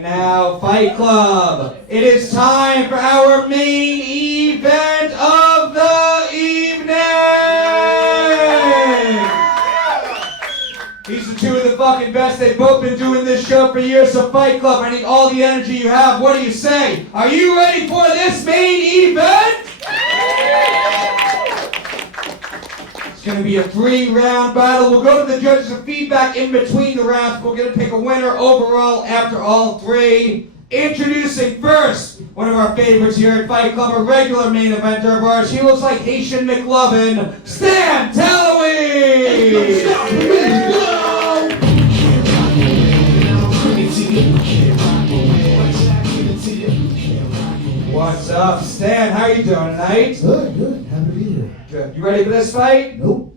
And now, Fight Club. It is time for our main event of the evening. These are two of the fucking best. They've both been doing this show for years. So Fight Club, I need all the energy you have. What do you say? Are you ready for this main event? It's going to be a 3-round battle. We'll go to the judges for feedback in between the rounds. We're going to pick a winner overall after all three. Introducing first, one of our favorites here at Fight Club, a regular main eventer of ours. He looks like Haitian McLovin, Stan Talouis! What's up, Stan? How you doing tonight? Good. Happy to be here. Good. You ready for this fight? Nope.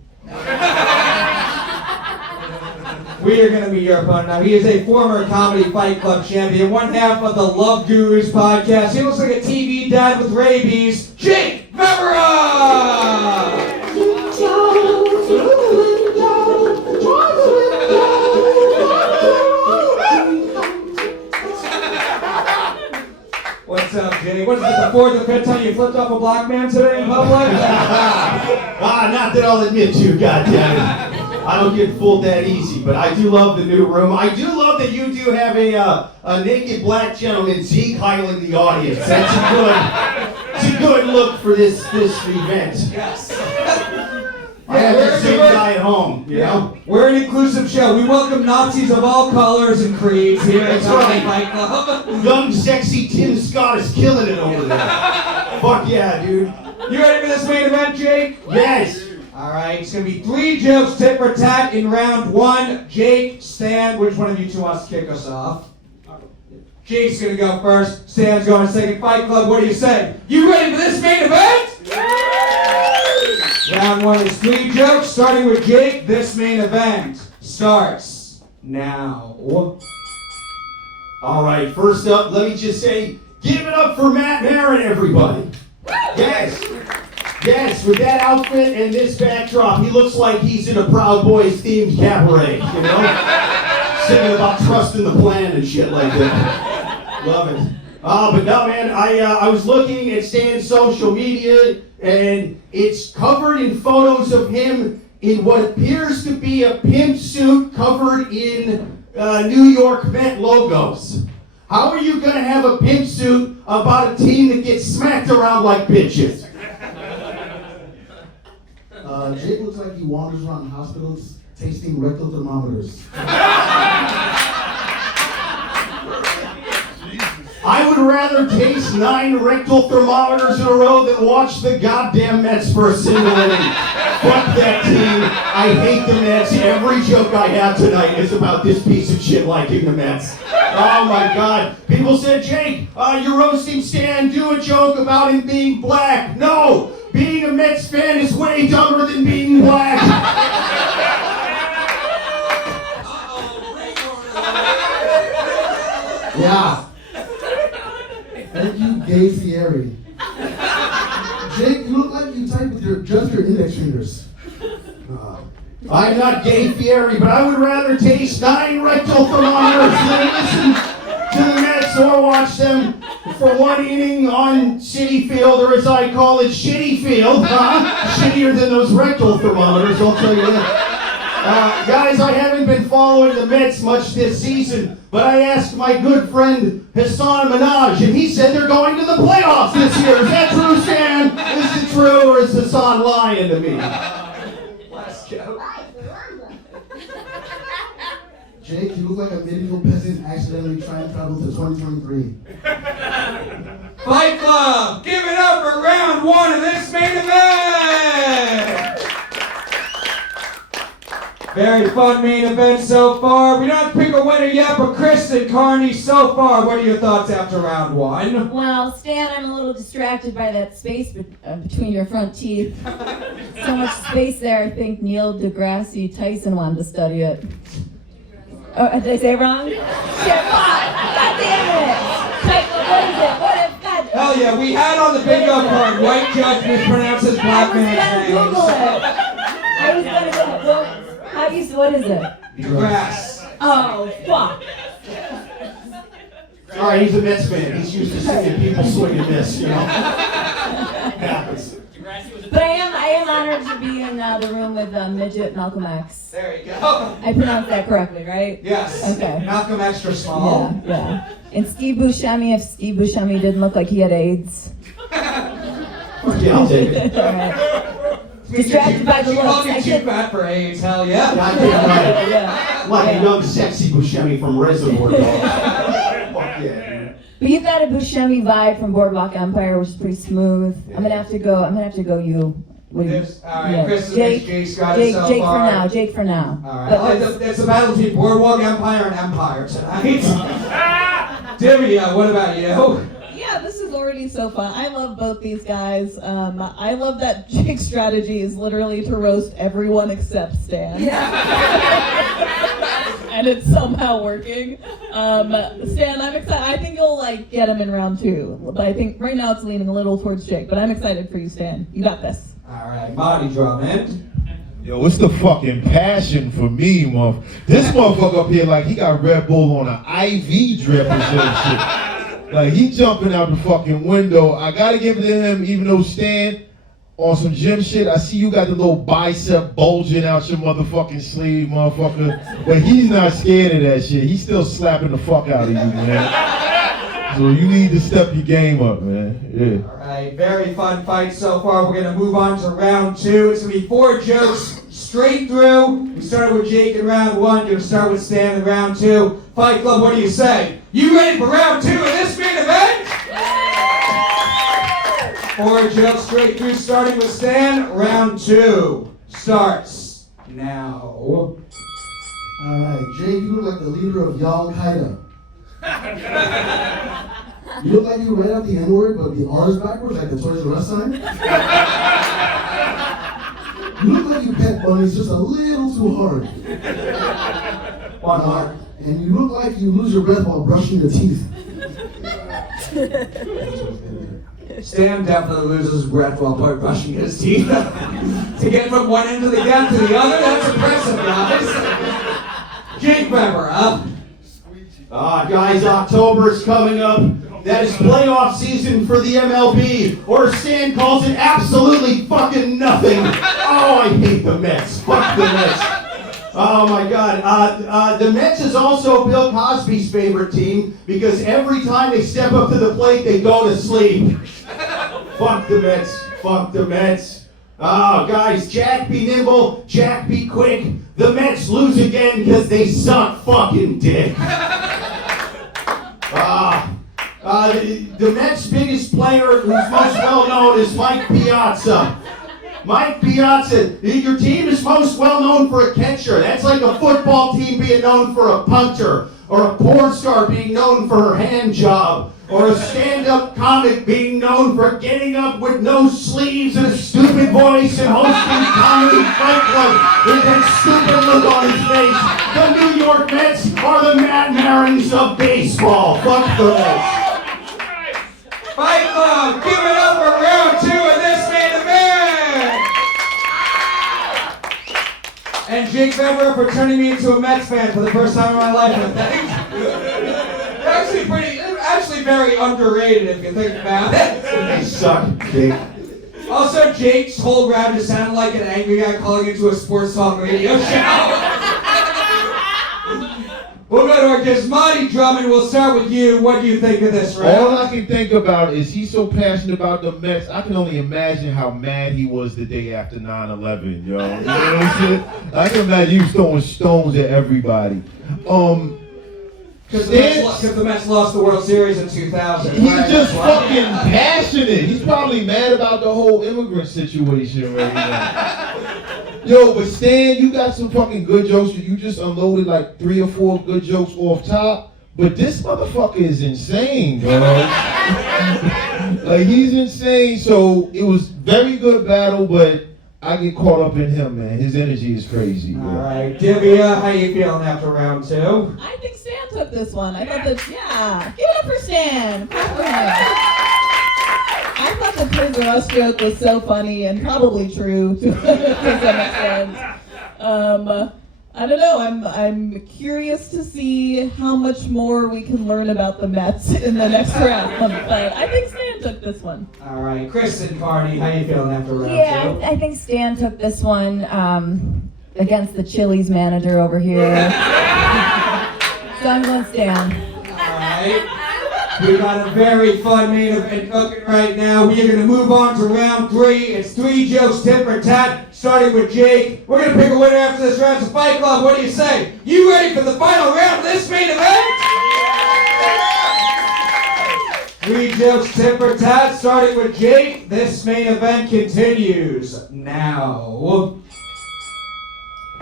We are going to be your opponent now. He is a former Comedy Fight Club champion, one half of the Love Gurus podcast. He looks like a TV dad with rabies, Jake Vevera! What's up, Jay? What is it, the fourth or fifth time you flipped off a black man today in public? Not that I'll admit to, goddammit. I don't get fooled that easy, but I do love the new room. I do love that you do have a naked black gentleman Zeke heiling the audience. That's a good look for this event. Yes. I have the same guy at home, you know? We're an inclusive show. We welcome Nazis of all colors and creeds here at Comedy Fight Club. Young, sexy Tim Scott is killing it over there. Fuck yeah, dude. You ready for this main event, Jake? Yes. All right, it's going to be 3 jokes, tit for tat in round 1. Jake, Stan, which one of you two wants to kick us off? Jake's going to go first. Stan's going second. Fight Club, what do you say? You ready for this main event? Round 1 is 3 jokes, starting with Jake. This main event starts now. All right, first up, let me just say, give it up for Maran, everybody. Yes, with that outfit and this backdrop, he looks like he's in a Proud Boys themed cabaret, you know? Singing about trusting the plan and shit like that. Love it. But no, man, I was looking at Stan's social media, and it's covered in photos of him in what appears to be a pimp suit covered in New York Met logos. How are you going to have a pimp suit about a team that gets smacked around like bitches? Jake looks like he wanders around hospitals tasting rectal thermometers. I would rather taste 9 rectal thermometers in a row than watch the goddamn Mets for a single inning. Fuck that team. I hate the Mets. Every joke I have tonight is about this piece of shit liking the Mets. Oh my God. People said, Jake, you're roasting Stan. Do a joke about him being black. No. Being a Mets fan is way dumber than being black. Yeah. Thank you, Gay Fieri. Jake, you look like you type with just your index fingers. I'm not Gay Fieri, but I would rather taste 9 rectal thermometers than listen to the Mets or watch them for one inning on Citi Field, or as I call it, Shitty Field. Shittier than those rectal thermometers, I'll tell you that. Guys, I haven't been following the Mets much this season, but I asked my good friend Hassan Minaj, and he said they're going to the playoffs this year. Is that true, Stan? Is it true, or is Hassan lying to me? Last joke. Jake, you look like a medieval peasant accidentally trying to travel to 2023. Fight Club, give it up for round 1 of this main event! Very fun main event so far. We don't have to pick a winner yet, but Kristen Carney, so far, what are your thoughts after round 1? Well, Stan, I'm a little distracted by that space between your front teeth. So much space there, I think Neil deGrasse Tyson wanted to study it. Oh, did I say it wrong? Shit, fuck! God damn it! What is it? What if God... Hell yeah, we had on the bingo card, white judge mispronounces black man's name. I was gonna Google it. I was gonna go, what is it? Grass. Oh, fuck. All right, he's a Mets fan. He's used to seeing people swing and miss, you know? Happens. But I am honored to be in the room with Midget Malcolm X. There you go. I pronounced that correctly, right? Yes. Okay. Malcolm extra small. Yeah. And Steve Buscemi, if Steve Buscemi didn't look like he had AIDS. Yeah, I'll take it. All right. Distracted by the She called looks. you too fat for AIDS, hell yeah. Goddamn right. Yeah. Like a young, sexy Buscemi from Reservoir Dogs. Fuck yeah, dude. But you've got a Buscemi vibe from Boardwalk Empire, which is pretty smooth. I'm gonna have to go you. What do you- All right, yeah. Chris thinks Jake's got it so Jake far. Jake for now. All right, But it's a battle between Boardwalk Empire and Empire tonight. Divya, what about you? Yeah, this is already so fun. I love both these guys. I love that Jake's strategy is literally to roast everyone except Stan. And it's somehow working. Stan, I'm excited. I think you'll get him in round 2. But I think right now it's leaning a little towards Jake. But I'm excited for you, Stan. You got this. All right, Mahdiy Drummond. Yo, what's the fucking passion for me, This motherfucker up here, like, he got Red Bull on an IV drip or some shit. Like, he jumping out the fucking window. I gotta give it to him, even though Stan, on some gym shit, I see you got the little bicep bulging out your motherfucking sleeve, motherfucker. But he's not scared of that shit. He's still slapping the fuck out of you, man. So you need to step your game up, man. Yeah. All right, very fun fight so far. We're gonna move on to round 2. It's gonna be 4 jokes straight through. We started with Jake in round 1. Gonna start with Stan in round 2. Fight Club, what do you say? You ready for round 2 of this main event? 4 jokes straight through, starting with Stan. Round 2 starts now. All right, Jake, you look like the leader of Al Qaeda. You look like you read out the N-word, but the R is backwards, like the Toys R Us sign. You look like you pet bunnies just a little too hard. One more. And you look like you lose your breath while brushing your teeth. Stan definitely loses his breath while brushing his teeth. To get from one end of the gap to the other, that's impressive, guys. Jake Vevera. Guys, October is coming up. That is playoff season for the MLB, or as Stan calls it, absolutely fucking nothing. Oh, I hate the Mets. Fuck the Mets. Oh my God. The Mets is also Bill Cosby's favorite team because every time they step up to the plate, they go to sleep. Fuck the Mets. Fuck the Mets. Oh, guys, Jack be nimble, Jack be quick. The Mets lose again because they suck fucking dick. The Mets' biggest player, who's most well known, is Mike Piazza. Mike Piazza, your team is most well known for a catcher. That's like a football team being known for a punter, or a porn star being known for her hand job, or a stand-up comic being known for getting up with no sleeves and a stupid voice and hosting Comedy Fight Club with that stupid look on his face. The New York Mets are the Matt Marans of baseball. Fuck the Mets. Fight Club, give it up for round 2 of this main event! And Jake Vevera for turning me into a Mets fan for the first time in my life, I think. Actually very underrated if you think about it. They suck, Jake. Also, Jake's whole round just sounded like an angry guy calling into a sports talk radio show. We'll go to our guest, Mahdiy Drummond. We'll start with you. What do you think of this round? All I can think about is he's so passionate about the Mets. I can only imagine how mad he was the day after 9/11, yo. You know what I'm saying? I can imagine he was throwing stones at everybody. Because the Mets lost the World Series in 2000. He's right? just fucking passionate. He's probably mad about the whole immigrant situation right now. Yo, but Stan, you got some fucking good jokes. You just unloaded like 3 or 4 good jokes off top. But this motherfucker is insane, bro. Like, he's insane. So it was very good battle, but I get caught up in him, man. His energy is crazy. All right, Divya, how you feeling after round 2? I think Stan took this one. I thought that, give it up for Stan. Clap for him. I thought the Toys R Us joke was so funny and probably true to some extent. I I don't know. I'm curious to see how much more we can learn about the Mets in the next round. But I think Stan took this one. All right, Kristen Carney, how you feeling after round Yeah, two? I think Stan took this one against the Chili's manager over here. So I'm going Stan. All right. We got a very fun main event cooking right now. We are going to move on to round three. It's 3 jokes, tit for tat, starting with Jake. We're going to pick a winner after this round. So Fight Club, what do you say? You ready for the final round of this main event? 3 jokes, tit for tat, starting with Jake. This main event continues now.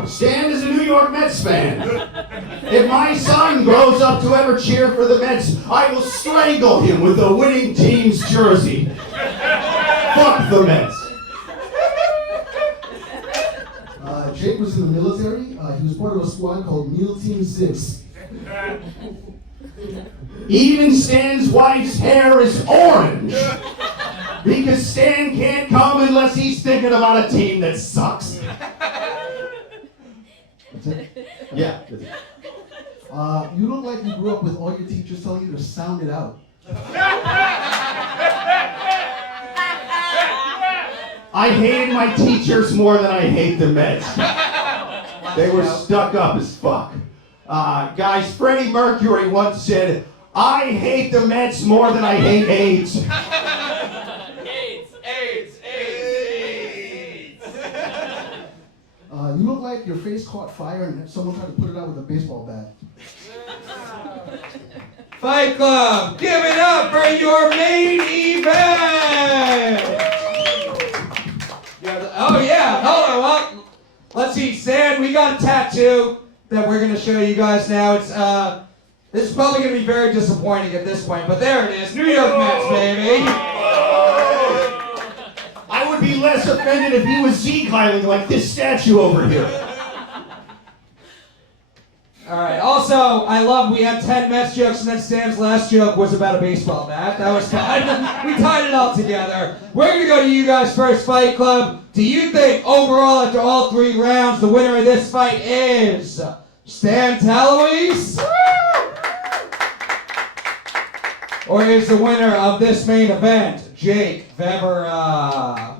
Stan is a New York Mets fan. If my son grows up to ever cheer for the Mets, I will strangle him with the winning team's jersey. Fuck the Mets. Jake was in the military. He was part of a squad called Meal Team 6. Even Stan's wife's hair is orange. Because Stan can't come unless he's thinking about a team that sucks. That's it. Yeah. That's it. You look like you grew up with all your teachers telling you to sound it out. I hated my teachers more than I hate the Mets. They were stuck up as fuck. Guys, Freddie Mercury once said, I hate the Mets more than I hate AIDS. You look like your face caught fire and someone tried to put it out with a baseball bat. Fight Club, give it up for your main event! Oh yeah, hold on, well, let's see, Stan, we got a tattoo that we're gonna show you guys now. It's this is probably gonna be very disappointing at this point, but there it is, New York Mets, baby! I would be less offended if he was Zeke-heiling like this statue over here. Alright, also, I love we had 10 Mets jokes and then Stan's last joke was about a baseball bat. That was fun. We tied it all together. We're going to go to you guys first, Fight Club. Do you think overall after all 3 rounds the winner of this fight is Stan Talouis? Or is the winner of this main event Jake Vevera?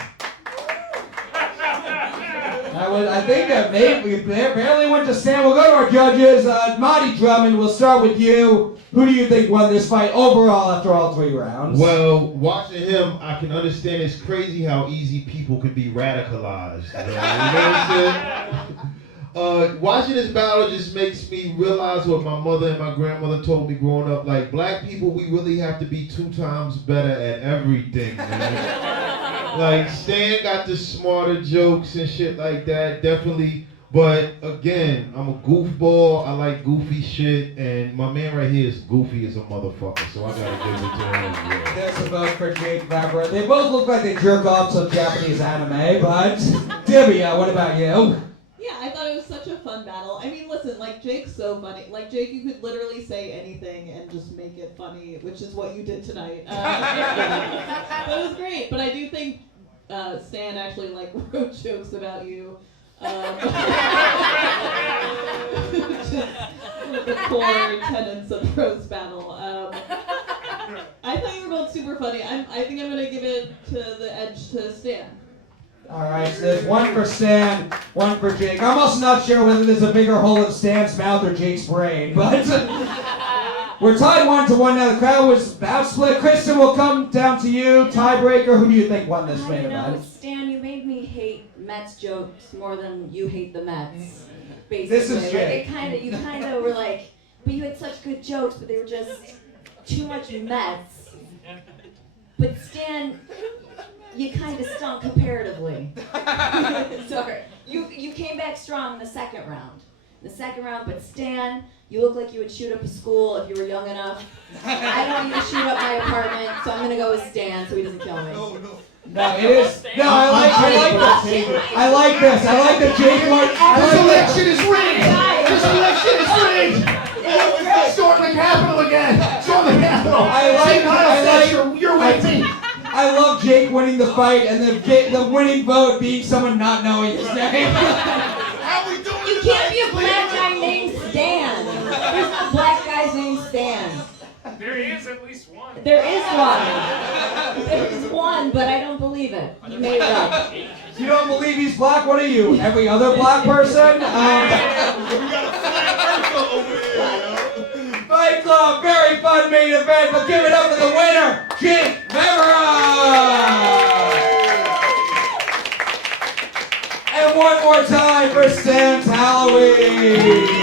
I think that maybe we barely went to Stan. We'll go to our judges. Mahdiy Drummond, we'll start with you. Who do you think won this fight overall after all 3 rounds? Well, watching him, I can understand it's crazy how easy people can be radicalized. You know what I'm saying? Watching this battle just makes me realize what my mother and my grandmother told me growing up. Like, black people, we really have to be 2 times better at everything, man. Like, Stan got the smarter jokes and shit like that, definitely. But again, I'm a goofball. I like goofy shit, and my man right here is goofy as a motherfucker. So I gotta give it to him as well. There's a vote for Jake Vevera. They both look like they jerk off some Japanese anime, but Divya, what about you? Yeah, I thought it was such a fun battle. I mean, listen, like, Jake's so funny. Like, Jake, you could literally say anything and just make it funny, which is what you did tonight. But it was great. But I do think Stan actually, like, wrote jokes about you. Just the core tenets of roast battle. I thought you were both super funny. I think I'm going to give it to the edge to Stan. Alright, so there's 1 for Stan, 1 for Jake. I'm also not sure whether there's a bigger hole in Stan's mouth or Jake's brain, but we're tied 1-1 now. The crowd was about split. Kristen, will come down to you. Tiebreaker, who do you think won this main event? Stan, you made me hate Mets jokes more than you hate the Mets. Basically. This is Jake. Like, you kind of were like, but you had such good jokes, but they were just too much Mets. But Stan, you kind of stunk comparatively. Sorry. You came back strong in the second round. But Stan, you look like you would shoot up a school if you were young enough. I don't want you to shoot up my apartment, so I'm going to go with Stan so he doesn't kill me. No, it is. No, I like this. I like this. I like that Jake won. This election is rigged! This election is rigged! Storm the Capitol again! Storm the Capitol! You're with me! I love Jake winning the fight and the winning vote being someone not knowing his name. How we doing can't be a black guy named Stan. There's no black guys named Stan. There is at least one. There is one. There's one, but I don't believe it. You made it up. You don't believe he's black? What are you? Every other black person? We got a flat earther over here. Fight Club, very fun main event, but give it up for the winner, Jake Vevera! And one more time for Stan Talouis.